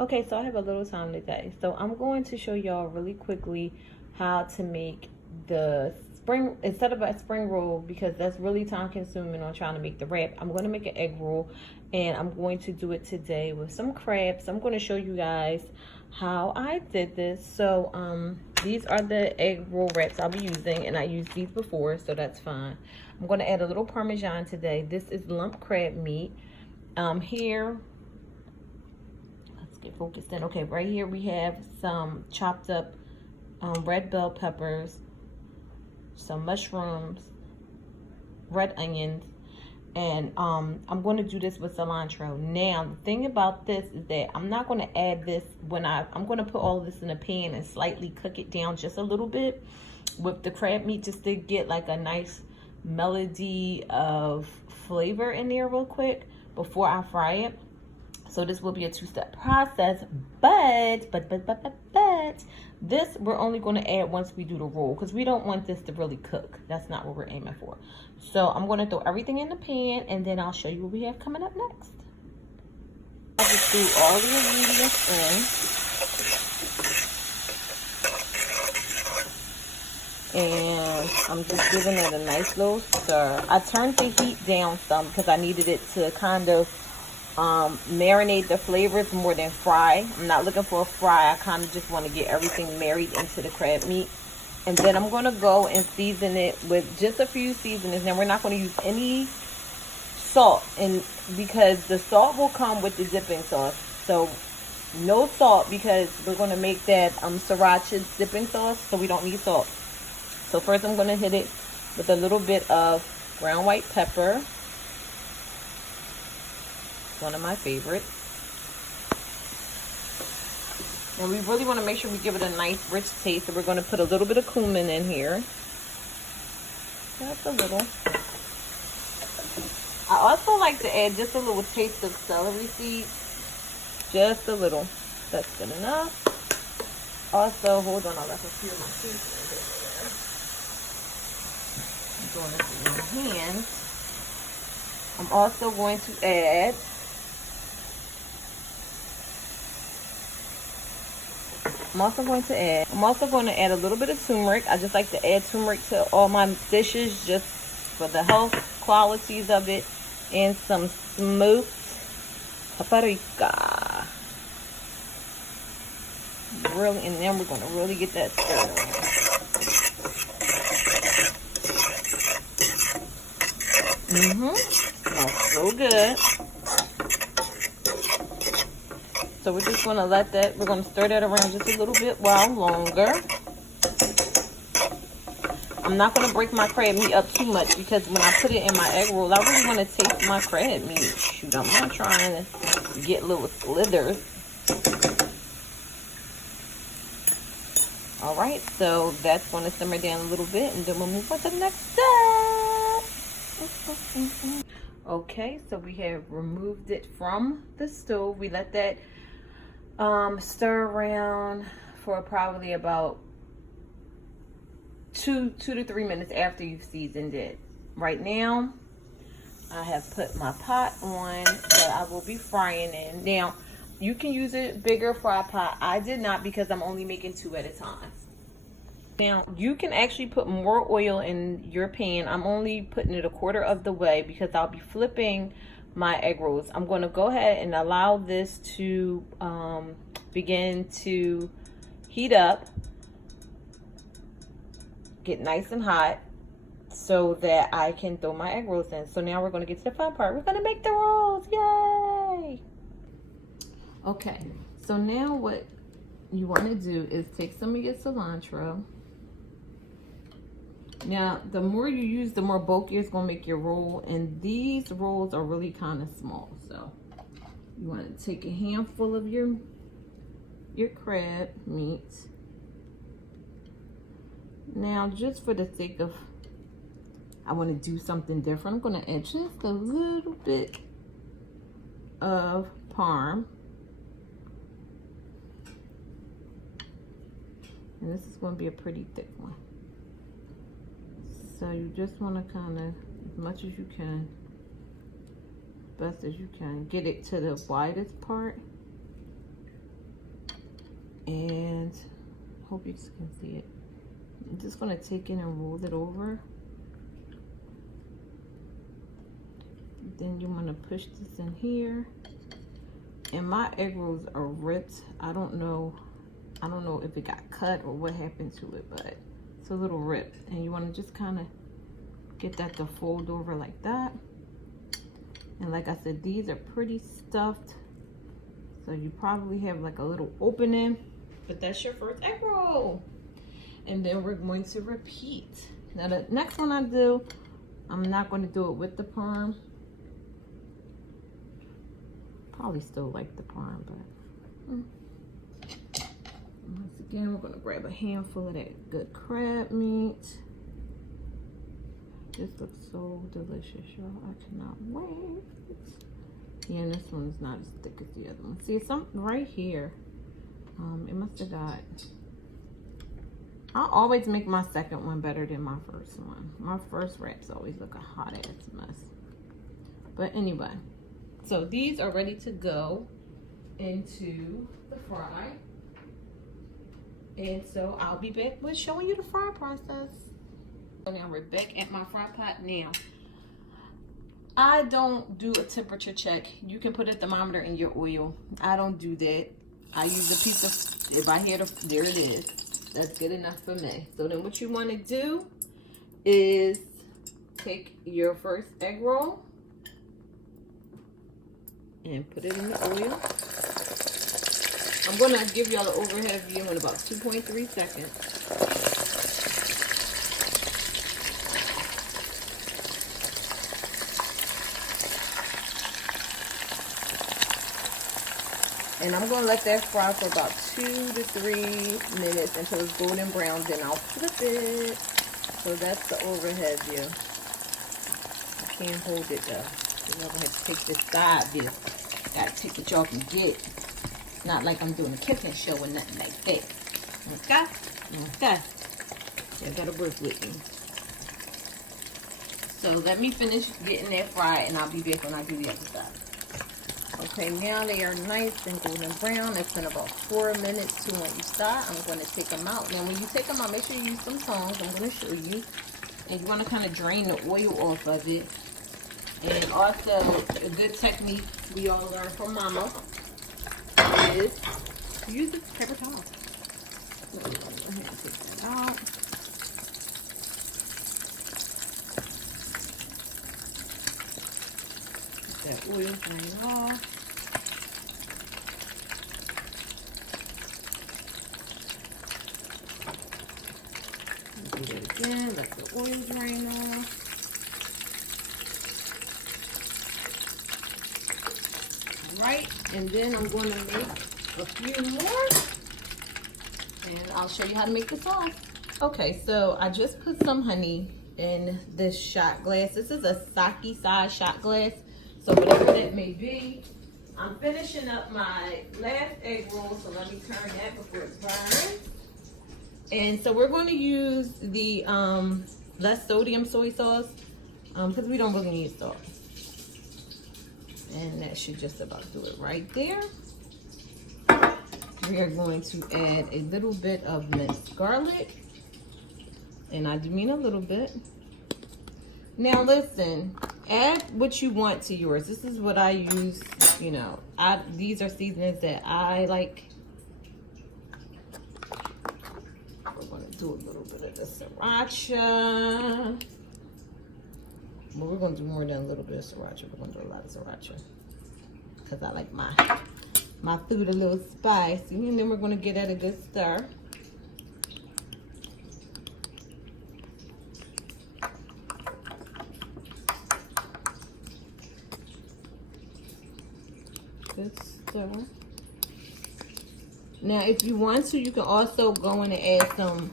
Okay, so I have a little time today. So I'm going to show y'all really quickly how to make the spring, instead of a spring roll, because that's really time consuming on trying to make the wrap. I'm going to make an egg roll, and I'm going to do it today with some crabs. I'm going to show you guys how I did this. So these are the egg roll wraps I'll be using, and I used these before, so that's fine. I'm going to add a little Parmesan today. This is lump crab meat. Here, get focused in. Okay, right here we have some chopped up red bell peppers, some mushrooms, red onions, and I'm going to do this with cilantro. Now, the thing about this is that I'm not going to add this when I'm going to put all of this in a pan and slightly cook it down just a little bit with the crab meat, just to get like a nice melody of flavor in there real quick before I fry it. So this will be a two-step process, but this we're only going to add once we do the roll, because we don't want this to really cook. That's not what we're aiming for. So I'm going to throw everything in the pan, and then I'll show you what we have coming up next. I just threw all the ingredients in, and I'm just giving it a nice little stir. I turned the heat down some because I needed it to kind of marinate the flavors more than fry. I'm not looking for a fry. I kind of just want to get everything married into the crab meat. And then I'm going to go and season it with just a few seasonings. Now, we're not going to use any salt, and because the salt will come with the dipping sauce. So no salt, because we're going to make that sriracha dipping sauce, so we don't need salt. So first I'm going to hit it with a little bit of ground white pepper. One of my favorites. And we really want to make sure we give it a nice rich taste. So we're going to put a little bit of cumin in here. Just a little. I also like to add just a little taste of celery seeds. Just a little. That's good enough. Also, hold on, I left a few of my seasonings in there. I'm doing this with my hands. I'm also going to add I'm also going to add a little bit of turmeric. I just like to add turmeric to all my dishes just for the health qualities of it. And some smoked paprika. Really, and then we're going to really get that stirred around. Smells so good. So we're just going to let that, we're going to stir that around just a little bit while longer. I'm not going to break my crab meat up too much, because when I put it in my egg roll, I really want to taste my crab meat. Shoot, I'm not trying to get little slithers. All right, so that's going to simmer down a little bit, and then we'll move on to the next step. Okay, so we have removed it from the stove. We let that stir around for probably about 2 to 3 minutes after you've seasoned it. Right now, I have put my pot on that I will be frying in. Now, you can use a bigger fry pot. I did not, because I'm only making 2 at a time. Now, you can actually put more oil in your pan. I'm only putting it a quarter of the way because I'll be flipping my egg rolls. I'm going to go ahead and allow this to begin to heat up, get nice and hot, so that I can throw my egg rolls in. So now we're going to get to the fun part. We're going to make the rolls. Yay! Okay, so now what you want to do is take some of your cilantro. Now, the more you use, the more bulkier it's going to make your roll. And these rolls are really kind of small. So you want to take a handful of your crab meat. Now, just for the sake of, I want to do something different, I'm going to add just a little bit of parm. And this is going to be a pretty thick one. So you just want to kind of, as much as you can, best as you can, get it to the widest part. hope you can see it. I'm just gonna take it and roll it over. Then you wanna push this in here. And my egg rolls are ripped. I don't know if it got cut or what happened to it, but it's a little ripped. And you wanna just kinda get that to fold over like that. And like I said, these are pretty stuffed. So you probably have like a little opening, but that's your first egg roll. And then we're going to repeat. Now the next one I do, I'm not going to do it with the parm. Probably still like the parm, but once again, we're going to grab a handful of that good crab meat. This looks so delicious, y'all. I cannot wait. Yeah, and this one's not as thick as the other one. See, it's something right here. It must have got... I always make my second one better than my first one. My first wraps always look a hot ass mess. But anyway, so these are ready to go into the fry. And so I'll be back with showing you the fry process. So now we're back at my fry pot now. I don't do a temperature check. You can put a thermometer in your oil. I don't do that. I use a piece of, if I hear the, there it is. That's good enough for me. So then what you want to do is take your first egg roll and put it in the oil. I'm going to give y'all an overhead view in about 2.3 seconds. And I'm going to let that fry for about 2 to 3 minutes until it's golden brown. Then I'll flip it. So that's the overhead view. I can't hold it though. You're going to have to take this side view. Got to take what y'all can get. It's not like I'm doing a cooking show or nothing like that. Okay? Okay. You got to work with me. So let me finish getting that fried and I'll be back when I do the other side. Okay, now they are nice and golden brown. It's been about 4 minutes to when you start. I'm going to take them out. Now, when you take them out, make sure you use some tongs. I'm going to show you. And you want to kind of drain the oil off of it. And also, a good technique we all learned from Mama is use a paper towel. So, I'm going to take that out. That oil drain off. Do that again, let the oil drain off. Right, and then I'm going to make a few more. And I'll show you how to make the sauce. Okay, so I just put some honey in this shot glass. This is a sake size shot glass. So whatever that may be, I'm finishing up my last egg roll, so let me turn that before it burns. And so we're going to use the less sodium soy sauce because we don't really need salt. And that should just about do it right there. We are going to add a little bit of minced garlic. And I do mean a little bit. Now listen, add what you want to yours. This is what I use, you know. These are seasonings that I like. We're going to do a little bit of the sriracha. Well, we're going to do more than a little bit of sriracha. We're going to do a lot of sriracha. Because I like my food a little spicy. And then we're going to give that a good stir. Good stir. Now, if you want to, you can also go in and add some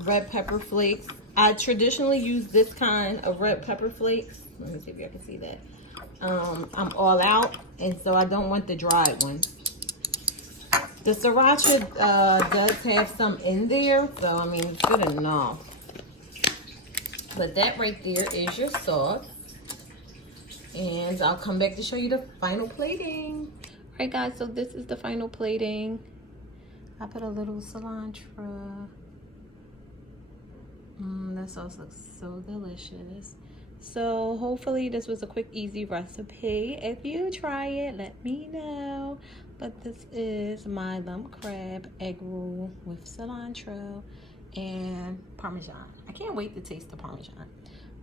red pepper flakes. I traditionally use this kind of red pepper flakes. Let me see if y'all can see that. I'm all out, and so I don't want the dried ones. The sriracha does have some in there, so I mean, it's good enough. But that right there is your sauce. And I'll come back to show you the final plating. All right, guys, so this is the final plating. I put a little cilantro. That sauce looks so delicious. So hopefully this was a quick, easy recipe. If you try it, let me know. But this is my lump crab egg roll with cilantro and Parmesan. I can't wait to taste the Parmesan.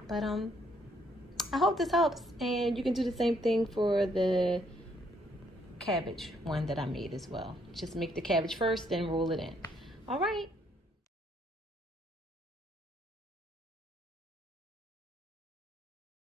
But I hope this helps, and you can do the same thing for the cabbage one that I made as well. Just make the cabbage first, then roll it in. All right.